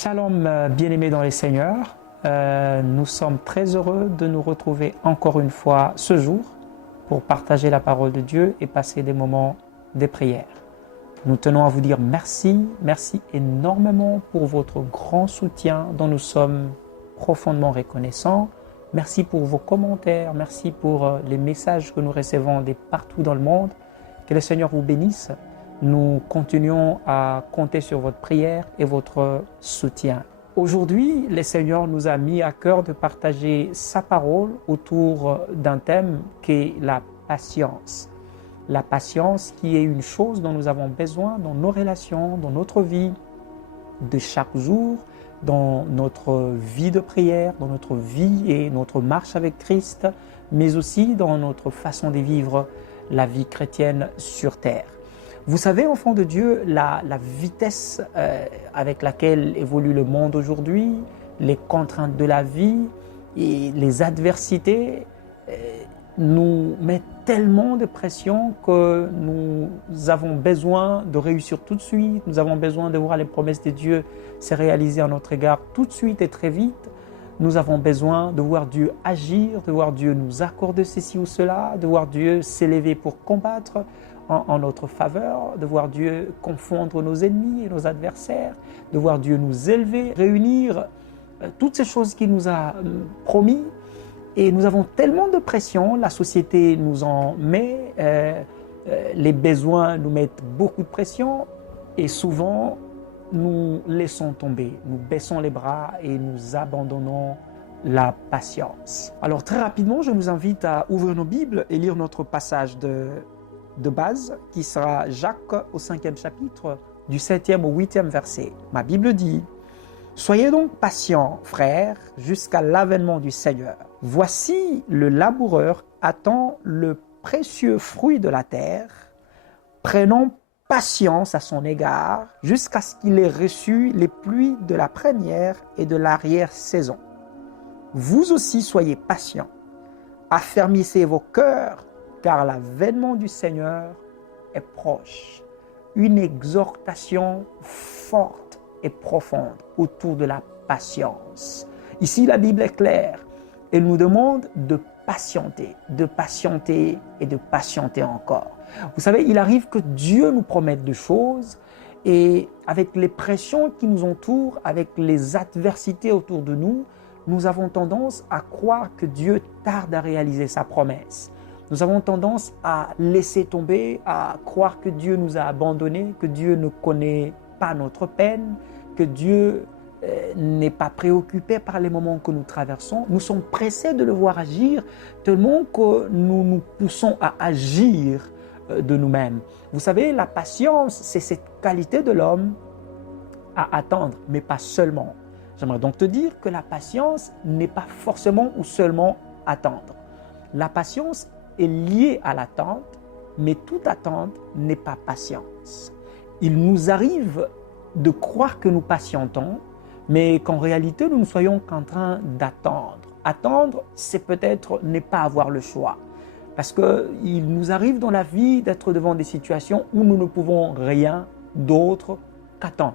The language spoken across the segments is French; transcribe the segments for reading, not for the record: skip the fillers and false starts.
Shalom, bien-aimés dans les Seigneurs. Nous sommes très heureux de nous retrouver encore une fois ce jour pour partager la parole de Dieu et passer des moments de prière. Nous tenons à vous dire merci énormément pour votre grand soutien dont nous sommes profondément reconnaissants. Merci pour vos commentaires, merci pour les messages que nous recevons de partout dans le monde. Que le Seigneur vous bénisse. Nous continuons à compter sur votre prière et votre soutien. Aujourd'hui, le Seigneur nous a mis à cœur de partager sa parole autour d'un thème qui est la patience. La patience qui est une chose dont nous avons besoin dans nos relations, dans notre vie de chaque jour, dans notre vie de prière, dans notre vie et notre marche avec Christ, mais aussi dans notre façon de vivre la vie chrétienne sur terre. Vous savez, enfants de Dieu, la vitesse avec laquelle évolue le monde aujourd'hui, les contraintes de la vie et les adversités nous mettent tellement de pression que nous avons besoin de réussir tout de suite, nous avons besoin de voir les promesses de Dieu se réaliser à notre égard tout de suite et très vite. Nous avons besoin de voir Dieu agir, de voir Dieu nous accorder ceci ou cela, de voir Dieu s'élever pour combattre en notre faveur, de voir Dieu confondre nos ennemis et nos adversaires, de voir Dieu nous élever, réunir toutes ces choses qu'il nous a promis. Et nous avons tellement de pression, la société nous en met, les besoins nous mettent beaucoup de pression et souvent nous laissons tomber, nous baissons les bras et nous abandonnons la patience. Alors très rapidement, je vous invite à ouvrir nos Bibles et lire notre passage de base qui sera Jacques au 5e chapitre du 7e au 8e verset. Ma Bible dit: Soyez donc patients, frères, jusqu'à l'avènement du Seigneur. Voici le laboureur attend le précieux fruit de la terre, prenant patience à son égard jusqu'à ce qu'il ait reçu les pluies de la première et de l'arrière-saison. Vous aussi soyez patients, affermissez vos cœurs, car l'avènement du Seigneur est proche. Une exhortation forte et profonde autour de la patience. Ici, la Bible est claire. Elle nous demande de patienter et de patienter encore. Vous savez, il arrive que Dieu nous promette des choses et avec les pressions qui nous entourent, avec les adversités autour de nous, nous avons tendance à croire que Dieu tarde à réaliser sa promesse. Nous avons tendance à laisser tomber, à croire que Dieu nous a abandonnés, que Dieu ne connaît pas notre peine, que Dieu n'est pas préoccupé par les moments que nous traversons. Nous sommes pressés de le voir agir tellement que nous nous poussons à agir de nous-mêmes. Vous savez, la patience, c'est cette qualité de l'homme à attendre, mais pas seulement. J'aimerais donc te dire que la patience n'est pas forcément ou seulement attendre. La patience est liée à l'attente, mais toute attente n'est pas patience. Il nous arrive de croire que nous patientons, mais qu'en réalité, nous ne soyons qu'en train d'attendre. Attendre, c'est peut-être ne pas avoir le choix. Parce qu'il nous arrive dans la vie d'être devant des situations où nous ne pouvons rien d'autre qu'attendre.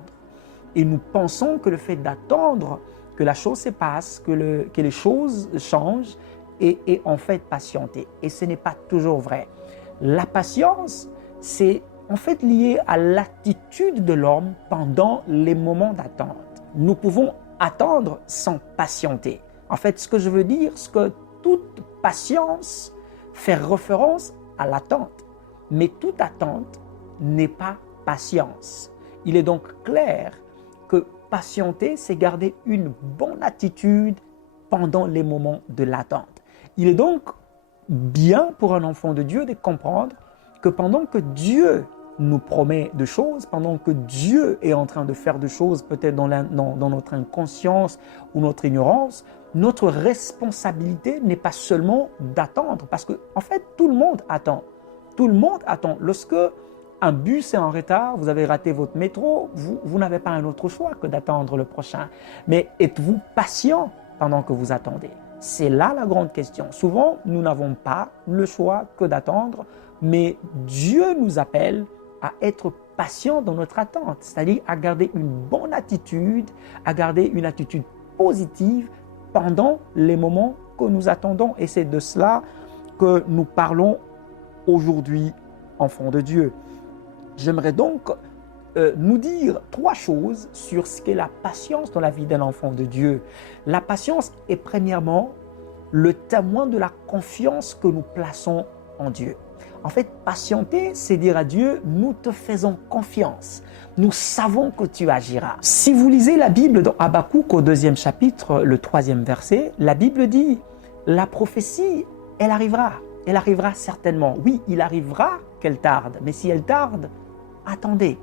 Et nous pensons que le fait d'attendre, que la chose se passe, que les choses changent, et en fait patienter. Et ce n'est pas toujours vrai. La patience, c'est en fait lié à l'attitude de l'homme pendant les moments d'attente. Nous pouvons attendre sans patienter. En fait, ce que je veux dire, c'est que toute patience fait référence à l'attente. Mais toute attente n'est pas patience. Il est donc clair que patienter, c'est garder une bonne attitude pendant les moments de l'attente. Il est donc bien pour un enfant de Dieu de comprendre que pendant que Dieu nous promet des choses, pendant que Dieu est en train de faire des choses peut-être dans notre inconscience ou notre ignorance, notre responsabilité n'est pas seulement d'attendre, parce que en fait tout le monde attend. Tout le monde attend. Lorsque un bus est en retard, vous avez raté votre métro, vous n'avez pas un autre choix que d'attendre le prochain. Mais êtes-vous patient pendant que vous attendez? C'est là la grande question. Souvent, nous n'avons pas le choix que d'attendre, mais Dieu nous appelle à être patient dans notre attente, c'est-à-dire à garder une bonne attitude, à garder une attitude positive pendant les moments que nous attendons. Et c'est de cela que nous parlons aujourd'hui, enfants de Dieu. J'aimerais donc nous dire 3 choses sur ce qu'est la patience dans la vie d'un enfant de Dieu. La patience est premièrement le témoin de la confiance que nous plaçons en Dieu. En fait, patienter, c'est dire à Dieu, nous te faisons confiance. Nous savons que tu agiras. Si vous lisez la Bible dans Habakkuk au 2e chapitre, le 3e verset, la Bible dit, la prophétie, elle arrivera certainement. Oui, il arrivera qu'elle tarde, mais si elle tarde, attendez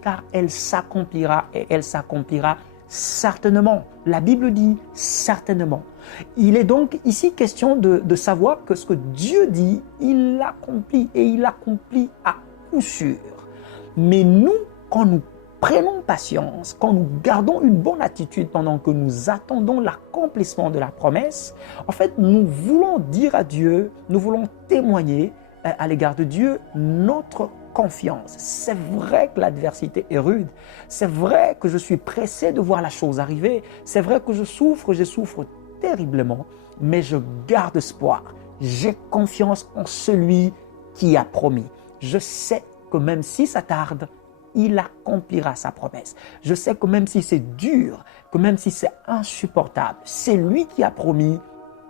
car elle s'accomplira et elle s'accomplira certainement. La Bible dit certainement. Il est donc ici question de savoir que ce que Dieu dit, il l'accomplit et il l'accomplit à coup sûr. Mais nous, quand nous prenons patience, quand nous gardons une bonne attitude pendant que nous attendons l'accomplissement de la promesse, en fait, nous voulons dire à Dieu, nous voulons témoigner à l'égard de Dieu notre confiance. C'est vrai que l'adversité est rude. C'est vrai que je suis pressé de voir la chose arriver. C'est vrai que je souffre terriblement, mais je garde espoir. J'ai confiance en celui qui a promis. Je sais que même si ça tarde, il accomplira sa promesse. Je sais que même si c'est dur, que même si c'est insupportable, c'est lui qui a promis,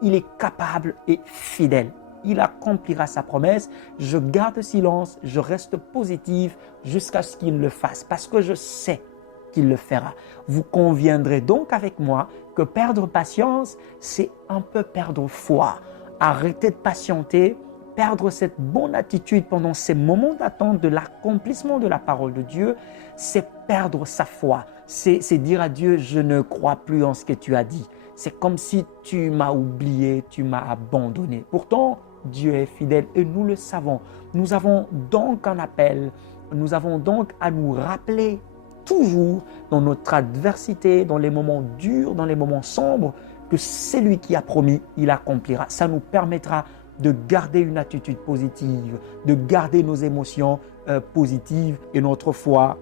il est capable et fidèle. Il accomplira sa promesse. Je garde silence, je reste positif jusqu'à ce qu'il le fasse, parce que je sais qu'il le fera. Vous conviendrez donc avec moi que perdre patience, c'est un peu perdre foi. Arrêter de patienter, perdre cette bonne attitude pendant ces moments d'attente de l'accomplissement de la parole de Dieu, c'est perdre sa foi. C'est dire à Dieu, je ne crois plus en ce que tu as dit. C'est comme si tu m'as oublié, tu m'as abandonné. Pourtant, Dieu est fidèle et nous le savons. Nous avons donc un appel, nous avons donc à nous rappeler toujours dans notre adversité, dans les moments durs, dans les moments sombres, que c'est lui qui a promis, il accomplira. Ça nous permettra de garder une attitude positive, de garder nos émotions positives et notre foi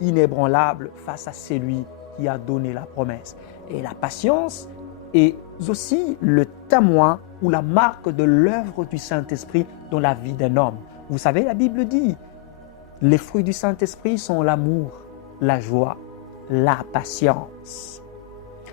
inébranlable face à celui qui a donné la promesse. Et la patience est aussi le témoin ou la marque de l'œuvre du Saint-Esprit dans la vie d'un homme. Vous savez, la Bible dit, les fruits du Saint-Esprit sont l'amour, la joie, la patience.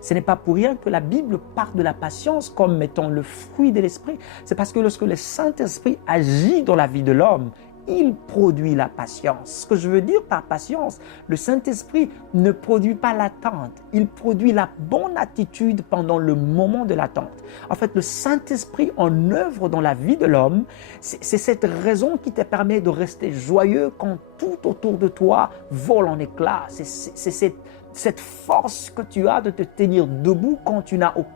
Ce n'est pas pour rien que la Bible parle de la patience comme étant le fruit de l'Esprit. C'est parce que lorsque le Saint-Esprit agit dans la vie de l'homme, il produit la patience. Ce que je veux dire par patience, le Saint-Esprit ne produit pas l'attente. Il produit la bonne attitude pendant le moment de l'attente. En fait, le Saint-Esprit en œuvre dans la vie de l'homme, c'est cette raison qui te permet de rester joyeux quand tout autour de toi vole en éclats. C'est cette force que tu as de te tenir debout quand tu n'as aucune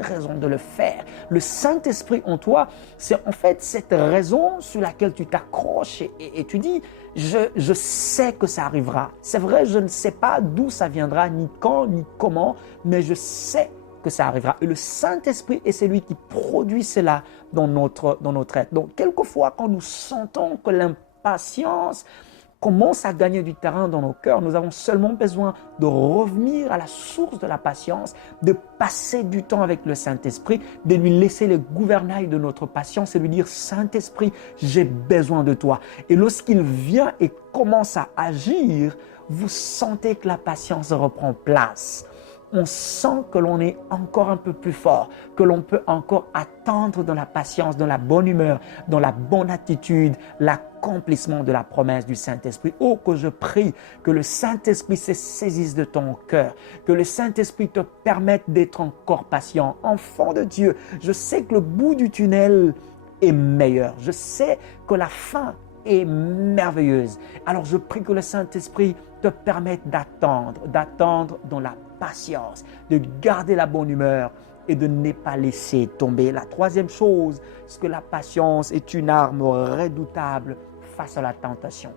raison de le faire. Le Saint-Esprit en toi, c'est en fait cette raison sur laquelle tu t'accroches et tu dis, je sais que ça arrivera. C'est vrai, je ne sais pas d'où ça viendra, ni quand, ni comment, mais je sais que ça arrivera. Et le Saint-Esprit est celui qui produit cela dans notre être. Donc, quelquefois, quand nous sentons que l'impatience commence à gagner du terrain dans nos cœurs, nous avons seulement besoin de revenir à la source de la patience, de passer du temps avec le Saint-Esprit, de lui laisser le gouvernail de notre patience et lui dire, Saint-Esprit, j'ai besoin de toi. Et lorsqu'il vient et commence à agir, vous sentez que la patience reprend place. On sent que l'on est encore un peu plus fort, que l'on peut encore attendre dans la patience, dans la bonne humeur, dans la bonne attitude, l'accomplissement de la promesse du Saint-Esprit. Oh, que je prie que le Saint-Esprit se saisisse de ton cœur, que le Saint-Esprit te permette d'être encore patient. Enfant de Dieu, je sais que le bout du tunnel est meilleur. Je sais que la fin est merveilleuse. Alors je prie que le Saint-Esprit te permette d'attendre dans la patience, de garder la bonne humeur et de ne pas laisser tomber. La troisième chose, c'est que la patience est une arme redoutable face à la tentation.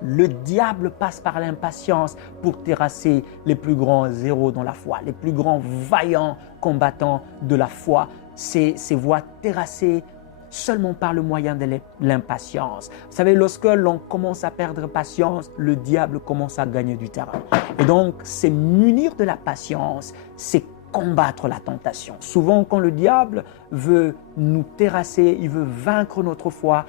Le diable passe par l'impatience pour terrasser les plus grands héros dans la foi, les plus grands vaillants combattants de la foi. Ces voies terrassées seulement par le moyen de l'impatience. Vous savez, lorsque l'on commence à perdre patience, le diable commence à gagner du terrain. Et donc, c'est munir de la patience, c'est combattre la tentation. Souvent, quand le diable veut nous terrasser, il veut vaincre notre foi,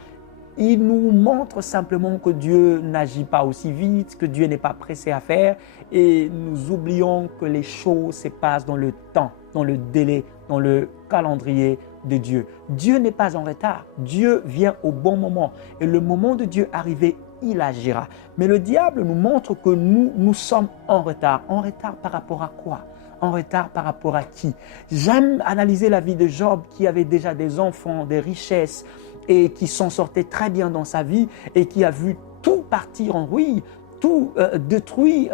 il nous montre simplement que Dieu n'agit pas aussi vite, que Dieu n'est pas pressé à faire et nous oublions que les choses se passent dans le temps, dans le délai, dans le calendrier de Dieu. Dieu n'est pas en retard. Dieu vient au bon moment et le moment de Dieu arrivé, il agira. Mais le diable nous montre que nous sommes en retard. En retard par rapport à quoi? En retard par rapport à qui? J'aime analyser la vie de Job qui avait déjà des enfants, des richesses, et qui s'en sortait très bien dans sa vie et qui a vu tout partir en ruine, tout détruit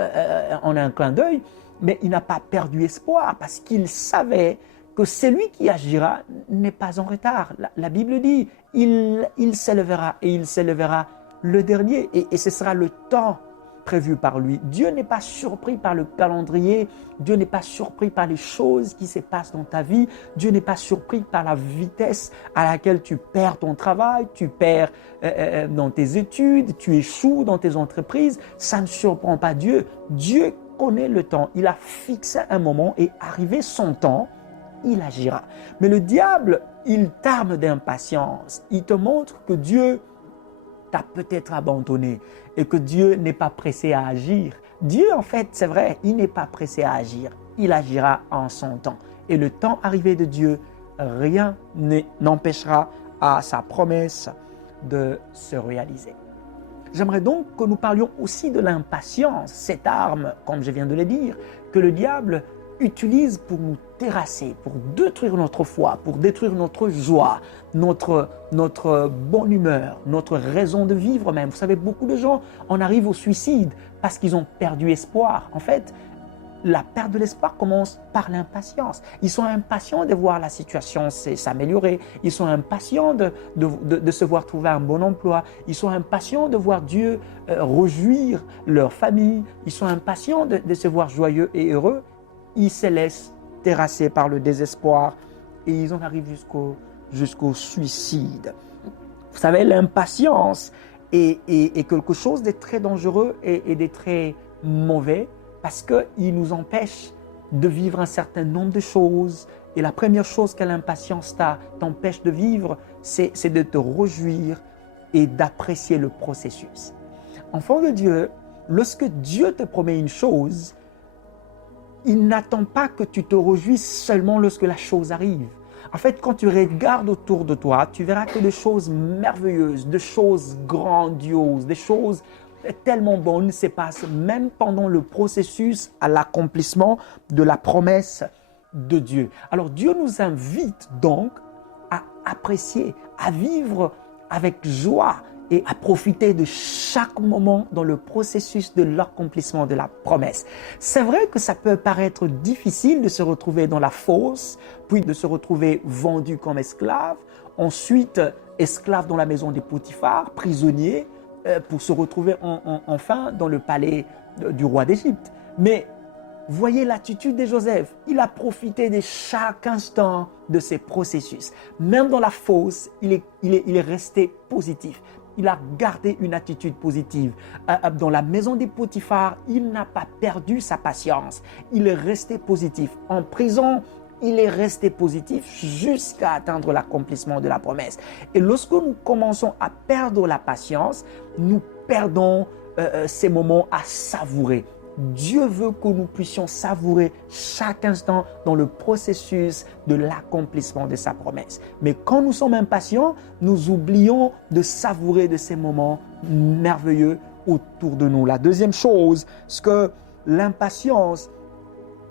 en un clin d'œil, mais il n'a pas perdu espoir parce qu'il savait que celui qui agira n'est pas en retard. La Bible dit, il s'élèvera et il s'élèvera le dernier et ce sera le temps prévu par lui. Dieu n'est pas surpris par le calendrier, Dieu n'est pas surpris par les choses qui se passent dans ta vie, Dieu n'est pas surpris par la vitesse à laquelle tu perds ton travail, tu perds dans tes études, tu échoues dans tes entreprises. Ça ne surprend pas Dieu. Dieu connaît le temps. Il a fixé un moment et arrivé son temps, il agira. Mais le diable, il t'arme d'impatience. Il te montre que Dieu t'a peut-être abandonné et que Dieu n'est pas pressé à agir. Dieu, en fait, c'est vrai, il n'est pas pressé à agir. Il agira en son temps. Et le temps arrivé de Dieu, rien n'empêchera à sa promesse de se réaliser. J'aimerais donc que nous parlions aussi de l'impatience, cette arme, comme je viens de le dire, que le diable utilise pour nous terrasser, pour détruire notre foi, pour détruire notre joie, notre bonne humeur, notre raison de vivre même. Vous savez, beaucoup de gens en arrivent au suicide parce qu'ils ont perdu espoir. En fait, la perte de l'espoir commence par l'impatience. Ils sont impatients de voir la situation s'améliorer. Ils sont impatients de se voir trouver un bon emploi. Ils sont impatients de voir Dieu réjouir leur famille. Ils sont impatients de se voir joyeux et heureux. Ils se laissent terrasser par le désespoir et ils en arrivent jusqu'au suicide. Vous savez, l'impatience est quelque chose de très dangereux et de très mauvais parce qu'il nous empêche de vivre un certain nombre de choses. Et la première chose que l'impatience t'empêche de vivre, c'est de te réjouir et d'apprécier le processus. Enfant de Dieu, lorsque Dieu te promet une chose, il n'attend pas que tu te réjouisses seulement lorsque la chose arrive. En fait, quand tu regardes autour de toi, tu verras que des choses merveilleuses, des choses grandioses, des choses tellement bonnes se passent même pendant le processus à l'accomplissement de la promesse de Dieu. Alors Dieu nous invite donc à apprécier, à vivre avec joie et à profiter de chaque moment dans le processus de l'accomplissement de la promesse. C'est vrai que ça peut paraître difficile de se retrouver dans la fosse, puis de se retrouver vendu comme esclave, ensuite esclave dans la maison des Potiphar, prisonnier, pour se retrouver enfin dans le palais du roi d'Égypte. Mais voyez l'attitude de Joseph. Il a profité de chaque instant de ces processus. Même dans la fosse, il est resté positif. Il a gardé une attitude positive. Dans la maison des Potiphar, il n'a pas perdu sa patience. Il est resté positif. En prison, il est resté positif jusqu'à atteindre l'accomplissement de la promesse. Et lorsque nous commençons à perdre la patience, nous perdons ces moments à savourer. Dieu veut que nous puissions savourer chaque instant dans le processus de l'accomplissement de sa promesse. Mais quand nous sommes impatients, nous oublions de savourer de ces moments merveilleux autour de nous. La deuxième chose, c'est que l'impatience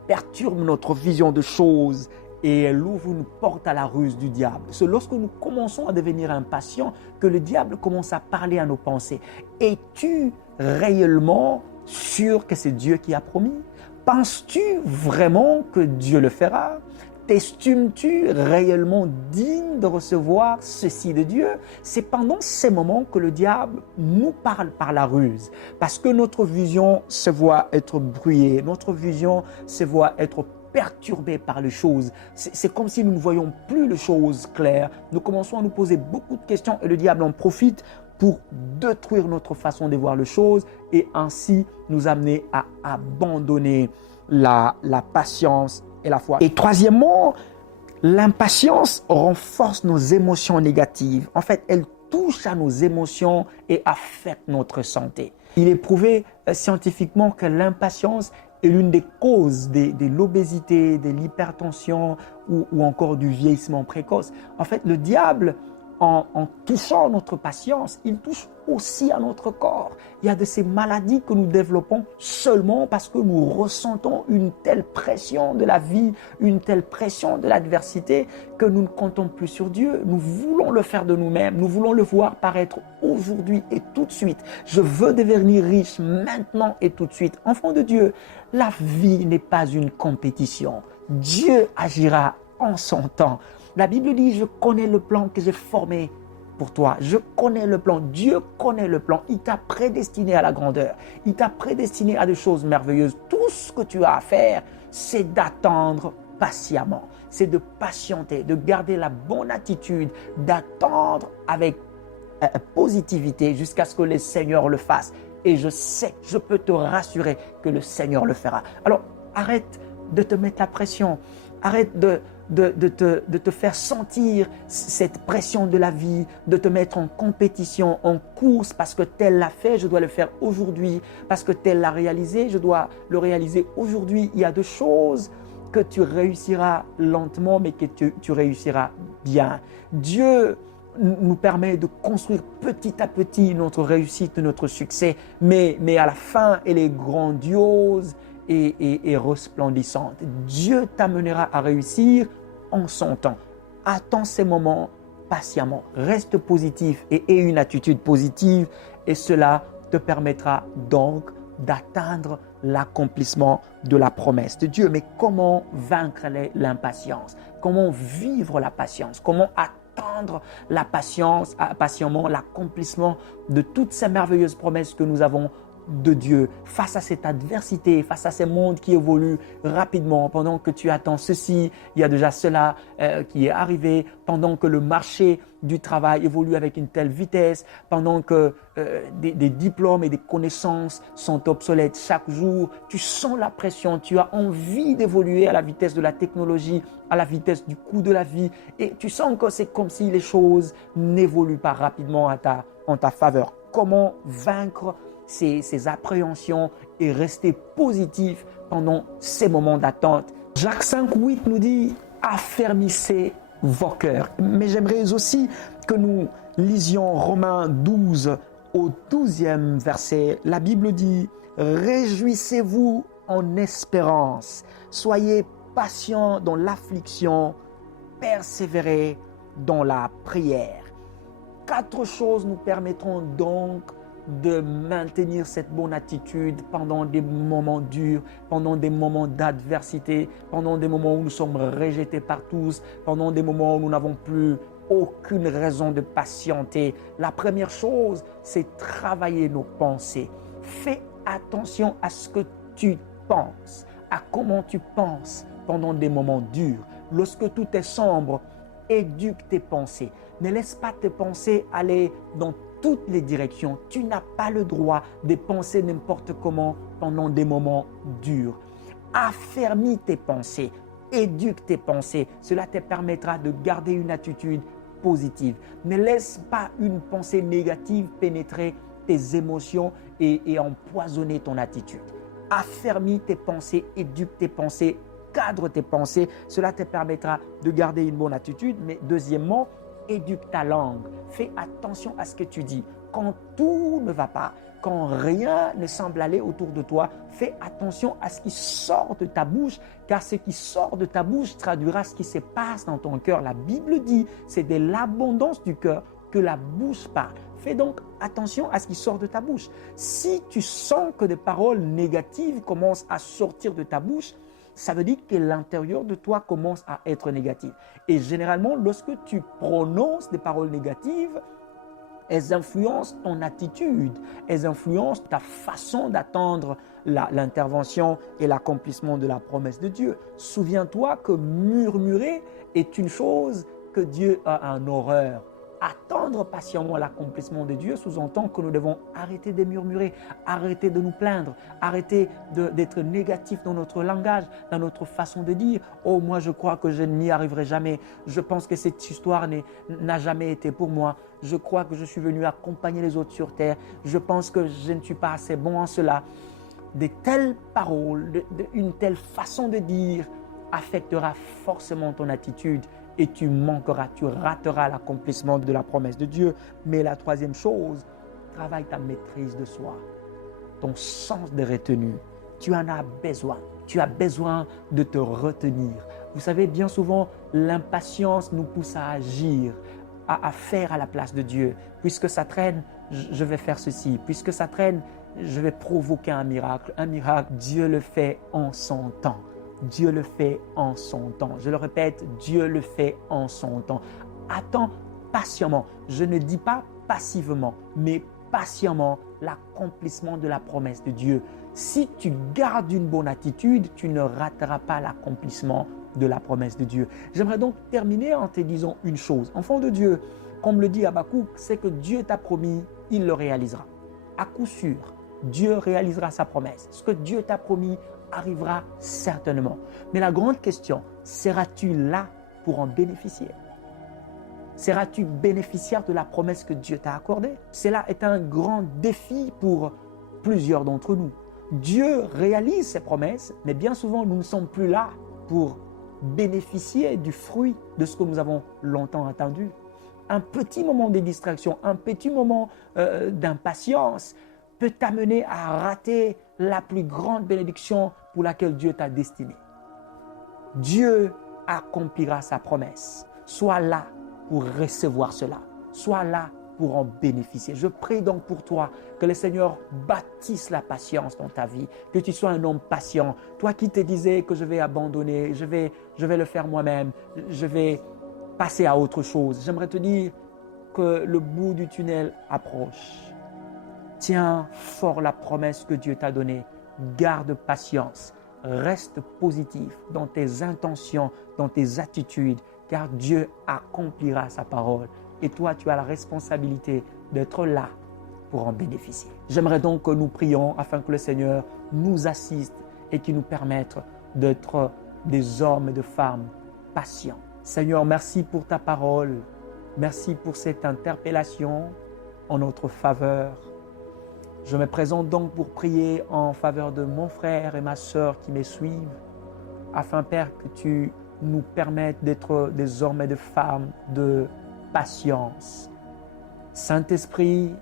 perturbe notre vision de choses et elle ouvre une porte à la ruse du diable. C'est lorsque nous commençons à devenir impatients que le diable commence à parler à nos pensées. Es-tu réellement sûr que c'est Dieu qui a promis? Penses-tu vraiment que Dieu le fera? T'estimes-tu réellement digne de recevoir ceci de Dieu? C'est pendant ces moments que le diable nous parle par la ruse. Parce que notre vision se voit être brouillée, notre vision se voit être perturbés par les choses. C'est comme si nous ne voyons plus les choses claires. Nous commençons à nous poser beaucoup de questions et le diable en profite pour détruire notre façon de voir les choses et ainsi nous amener à abandonner la patience et la foi. Et troisièmement, l'impatience renforce nos émotions négatives. En fait, elle touche à nos émotions et affecte notre santé. Il est prouvé scientifiquement que l'impatience est l'une des causes de l'obésité, de l'hypertension ou encore du vieillissement précoce. En fait, le diable, en touchant notre patience, il touche aussi à notre corps. Il y a de ces maladies que nous développons seulement parce que nous ressentons une telle pression de la vie, une telle pression de l'adversité que nous ne comptons plus sur Dieu. Nous voulons le faire de nous-mêmes, nous voulons le voir paraître aujourd'hui et tout de suite. Je veux devenir riche maintenant et tout de suite. Enfant de Dieu, la vie n'est pas une compétition. Dieu agira en son temps. La Bible dit, je connais le plan que j'ai formé pour toi. Je connais le plan. Dieu connaît le plan. Il t'a prédestiné à la grandeur. Il t'a prédestiné à des choses merveilleuses. Tout ce que tu as à faire, c'est d'attendre patiemment. C'est de patienter, de garder la bonne attitude, d'attendre avec positivité jusqu'à ce que le Seigneur le fasse. Et je sais, je peux te rassurer que le Seigneur le fera. Alors, arrête de te mettre la pression. Arrête de te faire sentir cette pression de la vie, de te mettre en compétition, en course, parce que tel l'a fait, je dois le faire aujourd'hui, parce que tel l'a réalisé, je dois le réaliser aujourd'hui. Il y a des choses que tu réussiras lentement, mais que tu réussiras bien. Dieu nous permet de construire petit à petit notre réussite, notre succès, mais à la fin, elle est grandiose et resplendissante. Dieu t'amènera à réussir en son temps. Attends ces moments patiemment. Reste positif et aie une attitude positive et cela te permettra donc d'atteindre l'accomplissement de la promesse de Dieu. Mais comment vaincre l'impatience? Comment vivre la patience? Comment attendre la patience, patiemment l'accomplissement de toutes ces merveilleuses promesses que nous avons de Dieu face à cette adversité, face à ces mondes qui évoluent rapidement. Pendant que tu attends ceci, il y a déjà cela qui est arrivé. Pendant que le marché du travail évolue avec une telle vitesse, pendant que des diplômes et des connaissances sont obsolètes chaque jour, tu sens la pression, tu as envie d'évoluer à la vitesse de la technologie, à la vitesse du coût de la vie et tu sens que c'est comme si les choses n'évoluent pas rapidement en ta faveur. Comment vaincre ces appréhensions et rester positif pendant ces moments d'attente? Jacques 5:8 nous dit « Affermissez vos cœurs ». Mais j'aimerais aussi que nous lisions Romains 12 au 12e verset. La Bible dit « Réjouissez-vous en espérance, soyez patients dans l'affliction, persévérez dans la prière ». 4 choses nous permettront donc de maintenir cette bonne attitude pendant des moments durs, pendant des moments d'adversité, pendant des moments où nous sommes rejetés par tous, pendant des moments où nous n'avons plus aucune raison de patienter. La première chose, c'est travailler nos pensées. Fais attention à ce que tu penses, à comment tu penses pendant des moments durs. Lorsque tout est sombre, éduque tes pensées. Ne laisse pas tes pensées aller dans toutes les directions. Tu n'as pas le droit de penser n'importe comment pendant des moments durs. Affermis tes pensées, éduque tes pensées. Cela te permettra de garder une attitude positive. Ne laisse pas une pensée négative pénétrer tes émotions et empoisonner ton attitude. Affermis tes pensées, éduque tes pensées, cadre tes pensées. Cela te permettra de garder une bonne attitude. Mais deuxièmement, éduque ta langue. Fais attention à ce que tu dis. Quand tout ne va pas, quand rien ne semble aller autour de toi, fais attention à ce qui sort de ta bouche, car ce qui sort de ta bouche traduira ce qui se passe dans ton cœur. La Bible dit, c'est de l'abondance du cœur que la bouche parle. Fais donc attention à ce qui sort de ta bouche. Si tu sens que des paroles négatives commencent à sortir de ta bouche, ça veut dire que l'intérieur de toi commence à être négatif. Et généralement, lorsque tu prononces des paroles négatives, elles influencent ton attitude, elles influencent ta façon d'attendre l'intervention et l'accomplissement de la promesse de Dieu. Souviens-toi que murmurer est une chose que Dieu a en horreur. Attendre patiemment l'accomplissement de Dieu sous-entend que nous devons arrêter de murmurer, arrêter de nous plaindre, arrêter d'être négatifs dans notre langage, dans notre façon de dire « Oh, moi je crois que je n'y arriverai jamais, je pense que cette histoire n'a jamais été pour moi, je crois que je suis venu accompagner les autres sur terre, je pense que je ne suis pas assez bon en cela ». De telles paroles, une telle façon de dire affectera forcément ton attitude et tu manqueras, tu rateras l'accomplissement de la promesse de Dieu. Mais la troisième chose, travaille ta maîtrise de soi, ton sens de retenue. Tu en as besoin. Tu as besoin de te retenir. Vous savez, bien souvent, l'impatience nous pousse à agir, à faire à la place de Dieu. Puisque ça traîne, je vais faire ceci. Puisque ça traîne, je vais provoquer un miracle. Un miracle, Dieu le fait en son temps. Dieu le fait en son temps. Je le répète, Dieu le fait en son temps. Attends patiemment. Je ne dis pas passivement, mais patiemment l'accomplissement de la promesse de Dieu. Si tu gardes une bonne attitude, tu ne rateras pas l'accomplissement de la promesse de Dieu. J'aimerais donc terminer en te disant une chose. Enfant de Dieu, comme le dit Habakkuk, c'est que Dieu t'a promis, il le réalisera. À coup sûr, Dieu réalisera sa promesse. Ce que Dieu t'a promis arrivera certainement. Mais la grande question, seras-tu là pour en bénéficier? Seras-tu bénéficiaire de la promesse que Dieu t'a accordée? Cela est un grand défi pour plusieurs d'entre nous. Dieu réalise ses promesses, mais bien souvent, nous ne sommes plus là pour bénéficier du fruit de ce que nous avons longtemps attendu. Un petit moment de distraction, un petit moment d'impatience peut t'amener à rater la plus grande bénédiction pour laquelle Dieu t'a destiné. Dieu accomplira sa promesse. Sois là pour recevoir cela. Sois là pour en bénéficier. Je prie donc pour toi que le Seigneur bâtisse la patience dans ta vie, que tu sois un homme patient. Toi qui te disais que je vais abandonner, je vais le faire moi-même, je vais passer à autre chose. J'aimerais te dire que le bout du tunnel approche. Tiens fort la promesse que Dieu t'a donnée. Garde patience. Reste positif dans tes intentions, dans tes attitudes, car Dieu accomplira sa parole. Et toi, tu as la responsabilité d'être là pour en bénéficier. J'aimerais donc que nous prions afin que le Seigneur nous assiste et qu'il nous permette d'être des hommes et des femmes patients. Seigneur, merci pour ta parole. Merci pour cette interpellation en notre faveur. Je me présente donc pour prier en faveur de mon frère et ma sœur qui me suivent, afin, Père, que tu nous permettes d'être des hommes et des femmes de patience. Saint-Esprit,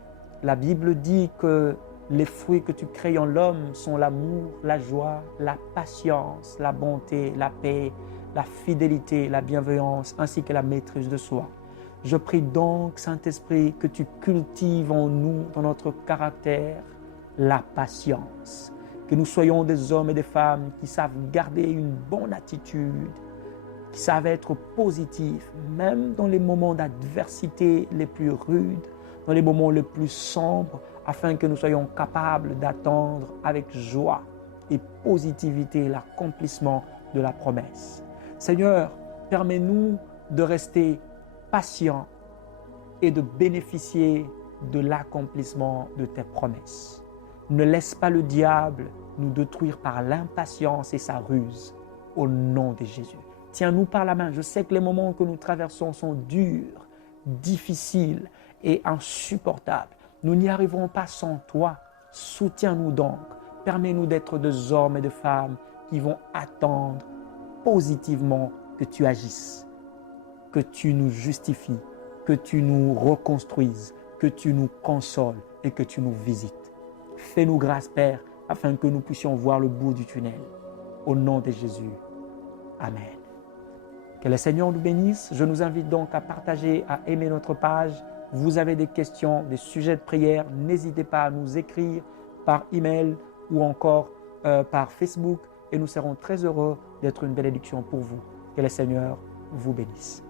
la Bible dit que les fruits que tu crées en l'homme sont l'amour, la joie, la patience, la bonté, la paix, la fidélité, la bienveillance, ainsi que la maîtrise de soi. Je prie donc, Saint-Esprit, que tu cultives en nous, dans notre caractère, la patience. Que nous soyons des hommes et des femmes qui savent garder une bonne attitude, qui savent être positifs, même dans les moments d'adversité les plus rudes, dans les moments les plus sombres, afin que nous soyons capables d'attendre avec joie et positivité l'accomplissement de la promesse. Seigneur, permets-nous de rester patient et de bénéficier de l'accomplissement de tes promesses. Ne laisse pas le diable nous détruire par l'impatience et sa ruse, au nom de Jésus. Tiens-nous par la main. Je sais que les moments que nous traversons sont durs, difficiles et insupportables. Nous n'y arriverons pas sans toi. Soutiens-nous donc. Permets-nous d'être des hommes et des femmes qui vont attendre positivement que tu agisses, que tu nous justifies, que tu nous reconstruises, que tu nous consoles et que tu nous visites. Fais-nous grâce, Père, afin que nous puissions voir le bout du tunnel. Au nom de Jésus. Amen. Que le Seigneur nous bénisse. Je nous invite donc à partager, à aimer notre page. Vous avez des questions, des sujets de prière, n'hésitez pas à nous écrire par email ou encore par Facebook et nous serons très heureux d'être une bénédiction pour vous. Que le Seigneur vous bénisse.